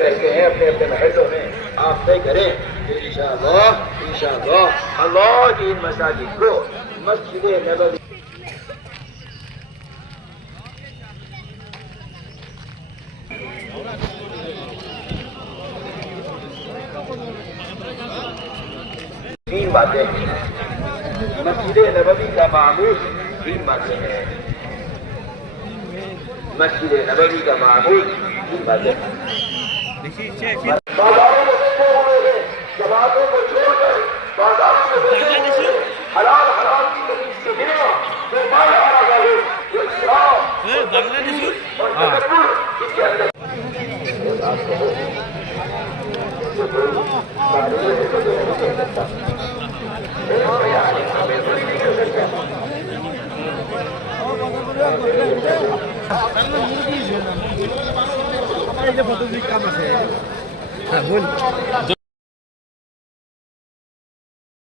रहते हैं अपने अपने महलों में, आप तय करें इंशाअल्लाह इंशाअल्लाह अल्लाह की इन मसाजिद को मस्जिद नबवी तीन बातें हैं। मस्जिद नबवी का मामूल तीन बातें हैं। मस्जिद नबवी का मामूल तीन बातें हैं। बाजारों में बैठे हुए हैं, जमातों को छोड़कर बाजारों में बैठे हुए हैं, हलाल हराम की तमीज से बिना जो माल आ रहा है, जो इस्राफ और तकब्बुर इसके अंदर কাম আছে